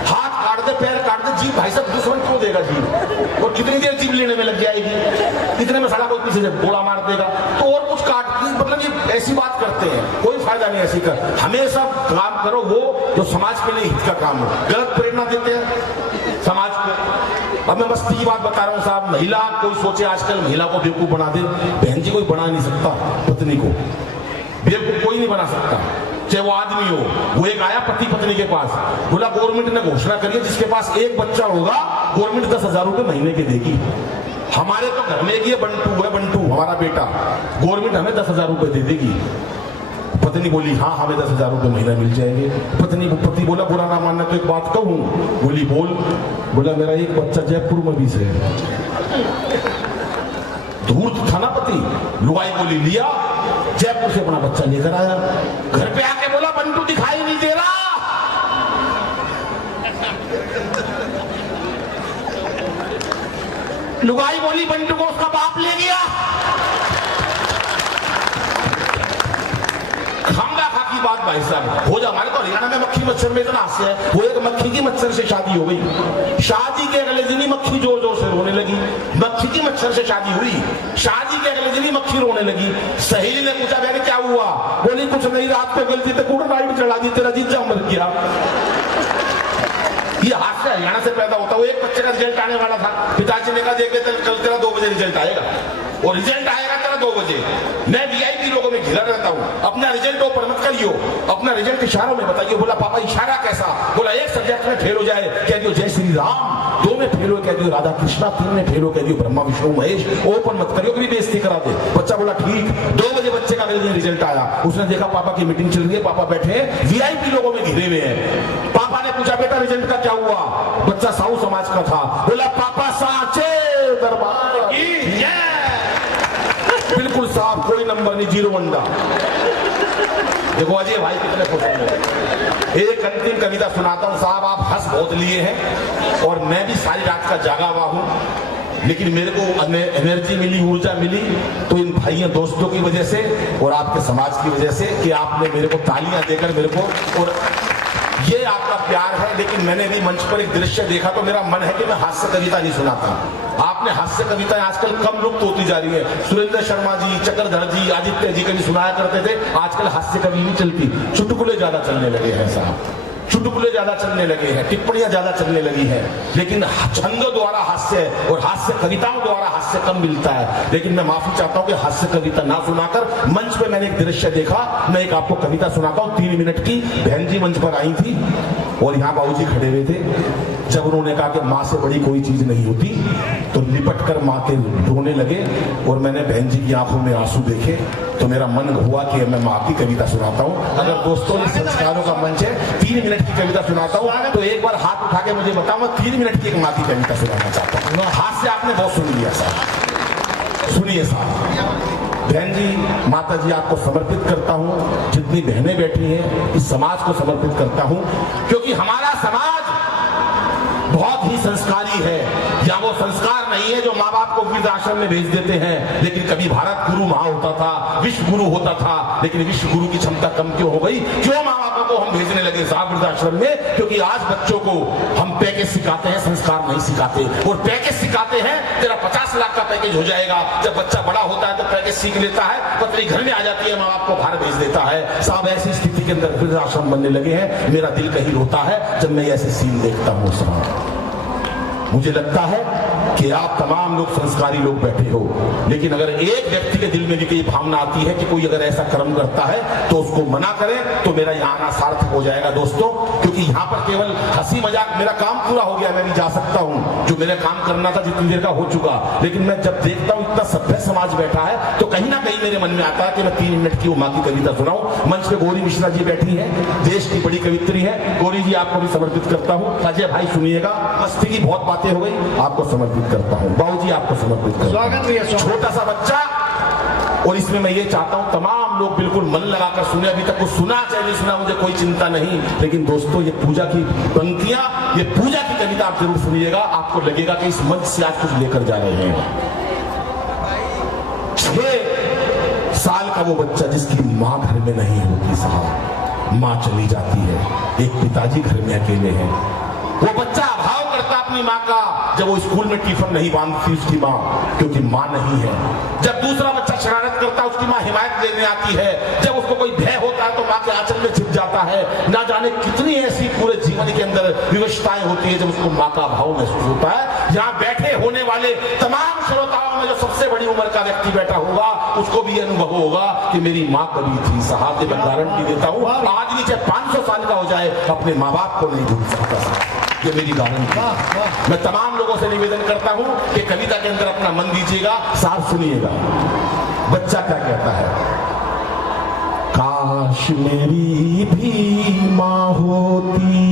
हाथ काट दे, पैर काट दे, जीभ भाई साहब दुश्मन क्यों देगा जीभ? और कितनी देर जीभ लेने में लग जाएगी, इतने में साला कोई पीछे से गोला मार देगा, तो और कुछ काट, मतलब ये ऐसी बात करते हैं, कोई फायदा नहीं ऐसी कर। हमेशा काम करो वो जो समाज के लिए हित का काम हो, गलत प्रेरणा देते हैं समाज को। अब मैं मस्ती की बात बता रहा हूँ साहब, महिला कोई सोचे आजकल महिला को बेवकूफ बना दे, बहन जी कोई बना नहीं सकता, पत्नी को बेवकूफ कोई नहीं बना सकता, चाहे वो आदमी हो। वो एक आया पति पत्नी के पास, बोला गवर्नमेंट ने घोषणा करी है जिसके पास 1 बच्चा होगा गवर्नमेंट 10,000 रुपए महीने के देगी। हमारे तो घर में एक ये बंटू है, बंटू हमारा बेटा, गवर्नमेंट हमें 10,000 रुपए दे देगी। पत्नी बोली हाँ हमें 10,000 रुपए महीना मिल जाएंगे। पति बोला बुरा ना मानना तो एक बात कहूं, बोली बोल। बोला मेरा एक बच्चा जयपुर में भी से, धूर्त था ना पति। लुगाई बोली लिया, जयपुर से अपना बच्चा लेकर आया, घर पे आके बोला बंटू दिखाई नहीं दे रहा। लुगाई बोली बंटू को उसका बाप ले गया। खंगा खा की बात भाई साहब हो जा। हमारे तो हरियाणा में मक्खी मच्छर में इतना हास्य है, वो एक मक्खी की मच्छर से शादी हो गई, शादी के अगले दिन ही मक्खी जोर जोर से रोने लगी। मक्खी की मच्छर से शादी हुई, शादी के अगले दिन ही मक्खी रोने लगी। सहेली ने पूछा बेटा क्या हुआ? बोली कुछ नहीं, रात को गलती से गुड नाइट चढ़ा दी, तेरा जीजा मर गया। ये हास्य हरियाणा से पैदा होता। वो एक बच्चे का रिजल्ट आने वाला था, पिताजी ने कहा देख कल तेरा 2 बजे रिजल्ट आएगा, और रिजल्ट आएगा तेरा 2 बजे। मैं वीआईपी लोगों में घिरा रहता हूँ, अपना रिजल्ट ओपन मत करियो, अपना रिजल्ट इशारों में बताइए। बोला पापा इशारा कैसा? बोला 1 सब्जेक्ट में फेल हो जाए कह दियो जय श्री राम, 2 में फेल हो कह दियो राधा कृष्णा, 3 में फेल हो कह दियो ब्रह्मा विष्णु महेश। ओपन मत करियो, कभी बेइज्जती करा दे। बच्चा बोला ठीक। 2 बजे बच्चे का रिजल्ट आया, उसने देखा पापा की मीटिंग चल रही है, पापा बैठे हैं वीआईपी लोगों में घिरे हुए हैं। पापा ने पूछा बेटा रिजल्ट का क्या हुआ? बच्चा साहू समाज का था, बोला पापा साचे दरबार की बिल्कुल साफ, कोई नंबर नहीं, 0 अंडा। देखो अजय भाई कितने खुश हैं। एक अंतिम कविता सुनाता हूं साहब, आप हंस बहुत लिए हैं और मैं भी सारी रात का जागा हुआ हूं, लेकिन मेरे को एनर्जी मिली, ऊर्जा मिली तो इन भाइयों दोस्तों की वजह से और आपके समाज की वजह से कि आपने मेरे को तालियां देकर मेरे को, और ये आपका प्यार है। लेकिन मैंने भी मंच पर एक दृश्य देखा तो मेरा मन है कि मैं हास्य कविता नहीं सुनाता। आपने हास्य कविताएं आजकल कम लुप्त होती जा रही है। सुरेंद्र शर्मा जी, चक्रधर जी, आदित्य जी कभी सुनाया करते थे, आजकल हास्य कवि नहीं चलती, चुटकुले ज्यादा चलने लगे हैं साहब, चुटकुले ज्यादा चलने लगे हैं, टिप्पणियां ज्यादा चलने लगी हैं। लेकिन छंदों द्वारा हास्य और हास्य कविताओं द्वारा हास्य कम मिलता है। लेकिन मैं माफी चाहता हूं कि हास्य कविता ना सुनाकर मंच पे मैंने एक दृश्य देखा, मैं एक आपको कविता सुनाता हूं 3 मिनट की। बहन जी मंच पर आई थी और यहाँ बाबूजी खड़े हुए थे। जब उन्होंने कहा कि माँ से बड़ी कोई चीज नहीं होती तो लिपट कर माँ के रोने लगे, और मैंने बहन जी की आंखों में आंसू देखे तो मेरा मन हुआ कि मैं माँ की कविता सुनाता हूँ। अगर दोस्तों ने संस्कारों का मंच है, 3 मिनट की कविता सुनाता हूँ, तो एक बार हाथ उठा के मुझे बताओ, मैं 3 मिनट की एक माँ की कविता सुनाना चाहता हूँ। हाथ से आपने बहुत सुन लिया साहब, सुनिए साहब। बहन जी, माता जी आपको समर्पित करता हूँ, जितनी बहनें बैठी हैं इस समाज को समर्पित करता हूँ, क्योंकि हमारा समाज संस्कारी है, या वो संस्कार नहीं है जो माँ बाप को वृद्धाश्रम में भेज देते हैं। लेकिन कभी भारत गुरु वहां होता था, विश्व गुरु होता था, लेकिन विश्व गुरु की क्षमता कम क्यों हो गई? क्यों माँ बापों को हम भेजने लगे साहब वृद्धाश्रम में? क्योंकि आज बच्चों को हम पैकेज सिखाते हैं, संस्कार नहीं सिखाते। और पैकेज सिखाते हैं, तेरा 50 लाख का पैकेज हो जाएगा। जब बच्चा बड़ा होता है तो पैकेज सीख लेता है, पत्नी घर में आ जाती है, माँ बाप को बाहर भेज देता है। साहब ऐसी स्थिति के अंदर वृद्धाश्रम बनने लगे हैं। मेरा दिल कहीं रोता है जब मैं ऐसे सीन देखता हूँ साहब। मुझे लगता है कि आप तमाम लोग संस्कारी लोग बैठे हो, लेकिन अगर एक व्यक्ति के दिल में भी कोई भावना आती है कि कोई अगर ऐसा कर्म करता है तो उसको मना करें, तो मेरा यहाँ आना सार्थक हो जाएगा दोस्तों। क्योंकि यहाँ पर केवल हंसी मजाक, मेरा काम पूरा हो गया, मैं भी जा सकता हूँ, जो मेरा काम करना था जितनी देर का हो चुका। लेकिन मैं जब देखता हूँ इतना सभ्य समाज बैठा है तो कहीं ना कहीं मेरे मन में आता है कि मैं 3 मिनट की वो माँ की कविता सुनाऊं। मंच पे गौरी मिश्रा जी बैठी है, देश की बड़ी कवित्री है। गौरी जी आपको भी समर्पित करता हूँ। अजय भाई सुनिएगा, मस्ती की बहुत बातें हो गई, आपको समर्पित करता हूँ। बाबू जी आपको समर्पित करता हूँ। स्वागत भी है, स्वागत। छोटा सा बच्चा, और इसमें मैं ये चाहता हूं तमाम लोग बिल्कुल मन लगाकर सुने। अभी तक कुछ सुना चाहे नहीं सुना मुझे कोई चिंता नहीं, लेकिन दोस्तों ये पूजा की पंक्तियां, ये पूजा की कविता आप जरूर सुनिएगा। आपको लगेगा कि इस मंच से आज कुछ लेकर जा रहे हैं। 6 साल का वो बच्चा जिसकी माँ घर में नहीं होती साहब, माँ चली जाती है, एक पिताजी घर में अकेले हैं। वो बच्चा अभाव करता अपनी माँ का जब वो स्कूल में टिफिन नहीं बांधती उसकी माँ, क्योंकि माँ नहीं है। जब दूसरा बच्चा शरारत करता उसकी माँ हिमायत देने आती है। जब उसको कोई भय होता है तो माँ के आंचल में छिप जाता है। ना जाने कितनी ऐसी पूरे जीवन के अंदर विवशताएं होती है जब उसको माँ का अभाव महसूस होता है। यहाँ बैठे होने वाले तमाम श्रोताओं में जो सबसे बड़ी उम्र का व्यक्ति बैठा होगा उसको भी अनुभव होगा कि मेरी माँ कभी थी साहब। मैं गारंटी देता हूँ, आदमी चाहे 500 साल का हो जाए अपने माँ बाप को नहीं भूल सकता। ये मेरी गारंटी। मैं तमाम लोगों से निवेदन करता हूं कि कविता के अंदर अपना मन दीजिएगा, साफ सुनिएगा। बच्चा क्या कहता है? काश मेरी भी माँ होती।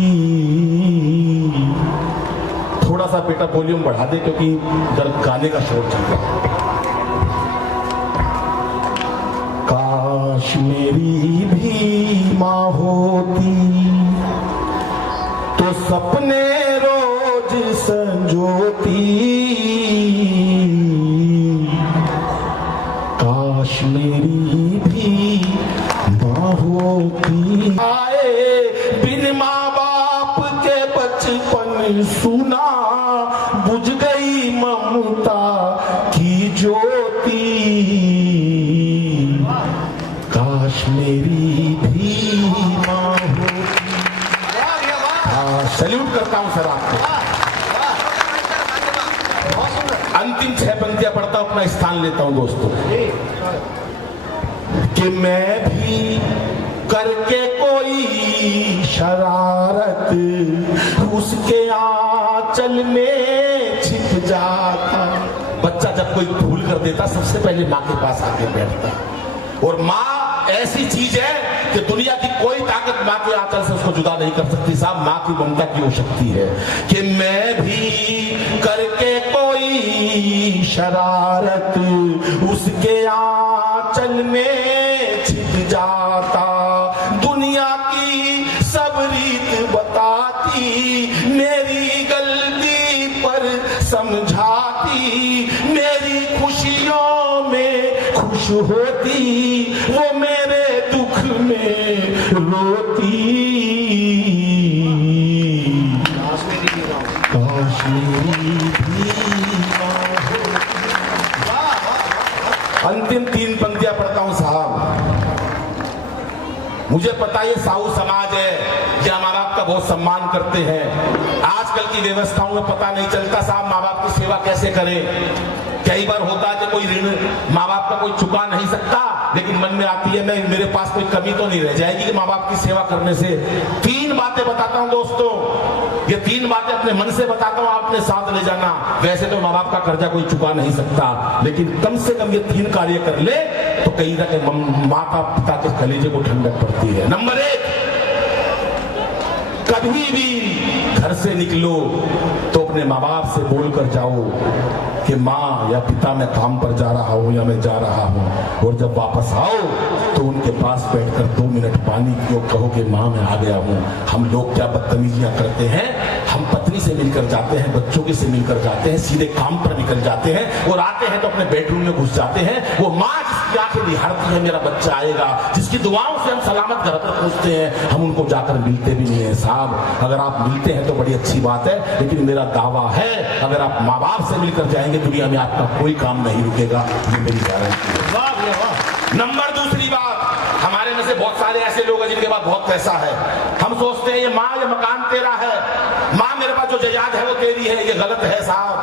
थोड़ा सा बेटा वॉल्यूम बढ़ा दे क्योंकि इधर गाने का शोर चल रहा है। काश मेरी भी माँ होती तो सपने रोज संजोती। काश मेरी भी माँ होती। आए बिन माँ बाप के बचपन सुना, बुझ गई ममता की ज्योति। काश मेरी भी माँ होती। सैल्यूट करता हूं सर आपको। अंतिम 6 पंक्तियां पढ़ता हूं, अपना स्थान लेता हूं दोस्तों। कि मैं भी करके कोई शरारत उसके आंचल में छिप जाता। बच्चा जब कोई भूल कर देता सबसे पहले माँ के पास आके बैठता। और माँ ऐसी चीज है कि दुनिया की कोई ताकत माँ के आंचल से उसको जुदा नहीं कर सकती साहब। माँ की ममता की वो शक्ति है कि मैं भी करके कोई शरारत उसके आंचल में छिप जाता। दुनिया की सब रीत बताती, मेरी गलती पर समझाती। मेरी खुशियों में खुश होती, वो मेरे दुख में रोती। काश मेरी भी माँ होती। अंतिम 3 पंक्तियां पढ़ता हूं साहब। मुझे पता ये साहू समाज है, जहां माँ बाप का बहुत सम्मान करते हैं। आजकल की व्यवस्थाओं में पता नहीं चलता साहब माँ बाप की सेवा कैसे करें। कई बार होता है कि कोई ऋण माँ बाप का कोई चुका नहीं सकता, लेकिन मन में आती है मैं मेरे पास कोई कमी तो नहीं रह जाएगी कि माँ बाप की सेवा करने से। 3 बातें बताता हूं दोस्तों, ये 3 बातें अपने मन से बताता हूं, आपने साथ ले जाना। वैसे तो माँ बाप का कर्जा कोई चुका नहीं सकता, लेकिन कम से कम ये 3 कार्य कर ले तो कहीं ना कहीं माता पिता के कलेजे को ठंडक पड़ती है। नंबर 1, कभी भी घर से निकलो तो अपने माँ बाप से बोलकर जाओ कि माँ या पिता मैं काम पर जा रहा हूं या मैं जा रहा हूं। और जब वापस आओ तो तो उनके पास बैठकर 2 मिनट पानी पियो, कहो कि माँ मैं आ गया हूँ। हम लोग क्या बदतमीजियां करते हैं, हम पत्नी से मिलकर जाते हैं, बच्चों के से मिलकर जाते हैं, सीधे काम पर निकल जाते हैं और आते हैं तो अपने बेडरूम में घुस जाते हैं। वो माँ जिसकी आंखें निहारती है मेरा बच्चा आएगा, जिसकी दुआओं से हम सलामत घर पर पहुंचते हैं, हम उनको जाकर मिलते भी नहीं है। साहब अगर आप मिलते हैं तो बड़ी अच्छी बात है, लेकिन मेरा दावा है अगर आप माँ बाप से मिलकर जाएंगे दुनिया में आपका कोई काम नहीं रुकेगा, ये मेरी गारंटी है। वाह भैया वाह। नंबर दूसरी बात, हमारे में से बहुत सारे ऐसे लोग हैं जिनके पास बहुत पैसा है। हम सोचते हैं ये माँ ये मकान तेरा है, माँ मेरे पास जो जायदाद है वो तेरी है। ये गलत है साहब,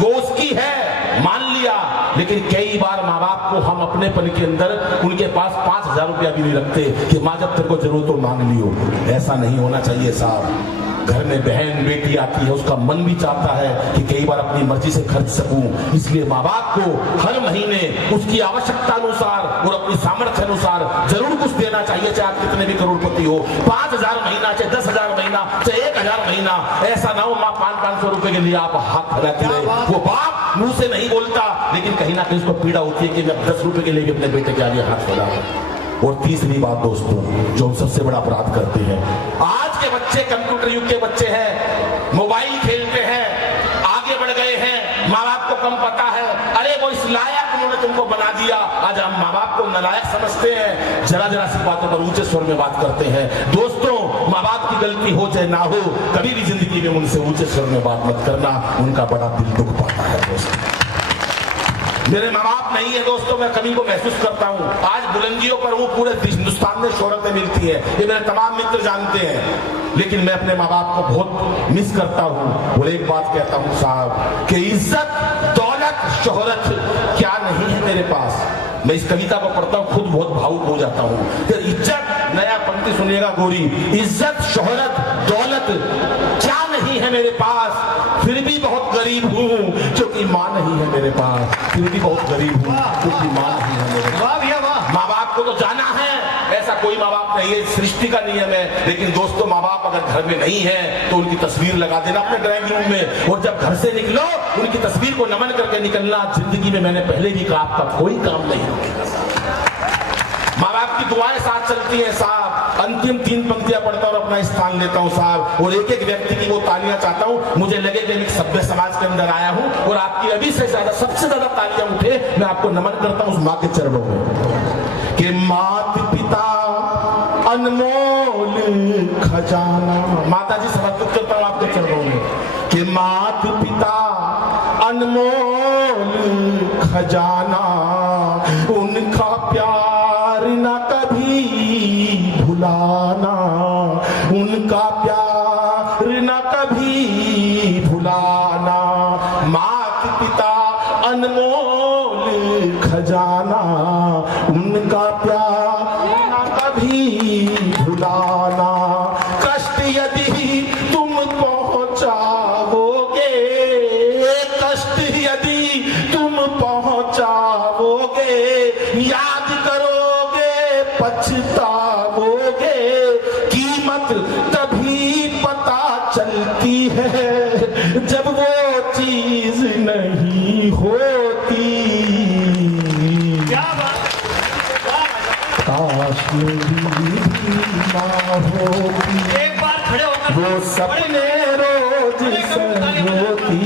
वो उसकी है मान लिया, लेकिन कई बार माँ बाप को हम अपने पन के अंदर उनके पास 5,000 रुपया भी नहीं रखते कि माँ जब तेरे को जरूरत हो मांग लियो। ऐसा नहीं होना चाहिए साहब। घर में बहन बेटी आती है, उसका मन भी चाहता है कि कई बार अपनी मर्जी से खर्च सकूं, इसलिए माँ बाप को हर महीने उसकी आवश्यकता अनुसार और अपनी सामर्थ्य अनुसार जरूर कुछ देना चाहिए, चाहे आप कितने भी करोड़पति हो। 5,000 महीना, चाहे 10,000 महीना, चाहे 1,000 महीना, ऐसा ना हो माँ 500 रुपए के लिए आप हाथ फैलाती रहे। वो बाप मुंह से नहीं बोलता, लेकिन कहीं ना कहीं उसको पीड़ा होती है कि मैं 10 रुपए के लिए भी अपने बेटे के आगे हाथ फैला। और तीसरी बात दोस्तों, जो हम सबसे बड़ा अपराध करते हैं, आज के बच्चे कंप्यूटर युग के बच्चे हैं, मोबाइल खेलते हैं, आगे बढ़ गए हैं, माँ बाप को कम पता है। अरे वो इस लायक उन्होंने तुमको बना दिया, आज हम माँ बाप को नालायक समझते हैं, जरा जरा सी बातों पर ऊंचे स्वर में बात करते हैं। दोस्तों माँ बाप की गलती हो चाहे ना हो, कभी भी जिंदगी में उनसे ऊंचे स्वर में बात मत करना, उनका बड़ा दिल दुख पाता है। दोस्तों मेरे माँ बाप नहीं है दोस्तों, मैं कभी को महसूस करता हूँ, आज बुलंदियों पर हूँ, पूरे हिंदुस्तान में शोहरतें मिलती है, ये मेरे तमाम मित्र जानते हैं, लेकिन मैं अपने माँ बाप को बहुत मिस करता हूँ। और एक बात कहता हूँ साहब कि इज्जत दौलत शोहरत क्या नहीं है मेरे पास। मैं इस कविता को पढ़ता हूँ खुद बहुत भावुक हो जाता हूँ। तो इज्जत, नया पंक्ति सुनिएगा गोरी, इज्जत शोहरत दौलत क्या नहीं है मेरे पास, फिर भी बहुत गरीब हूँ क्योंकि माँ नहीं है मेरे पास, फिर भी बहुत गरीब हूँ क्योंकि माँ नहीं है मेरे पास। वाह भैया वाह। माँ बाप को तो जाना है, ऐसा कोई माँ बाप नहीं है, सृष्टि का नियम है। लेकिन दोस्तों माँ बाप अगर घर में नहीं है तो उनकी तस्वीर लगा देना अपने ड्राइंग रूम में, और जब घर से निकलो उनकी तस्वीर को नमन करके निकलना। जिंदगी में मैंने पहले भी कहा आपका कोई काम नहीं रुकेगा। माँ बाप की दुआएं साथ चलती हैं साहब। अंतिम 3 पंक्तियां पढ़ता हूं और अपना स्थान लेता हूं साहब, और एक एक व्यक्ति की वो तालियां चाहता हूं। मुझे लगे कि एक सभ्य समाज के अंदर आया हूं और आपकी अभी से ज्यादा सबसे ज्यादा तालियां उठे, मैं आपको नमन करता हूं उस माँ के चरणों में कि माता पिता अनमोल खजाना। माता जी समर्पित करता हूं आपके चरणों में कि माता पिता अनमोल खजाना, उनका प्यार न कभी भुलाना, उनका प्यार न कभी भुलाना। माता पिता अनमोल खजाना, उनका प्यार न कभी भुलाना। कष्ट यदि तुम पहुंचाओगे, कष्ट यदि तुम पहुंचाओगे, याद करोगे पछताओगे, कीमत तभी पता चलती है जब वो चीज नहीं होती। क्या बात, काश मेरी भी माँ होती, एक बार खड़े होकर वो सपने रोज संजोती।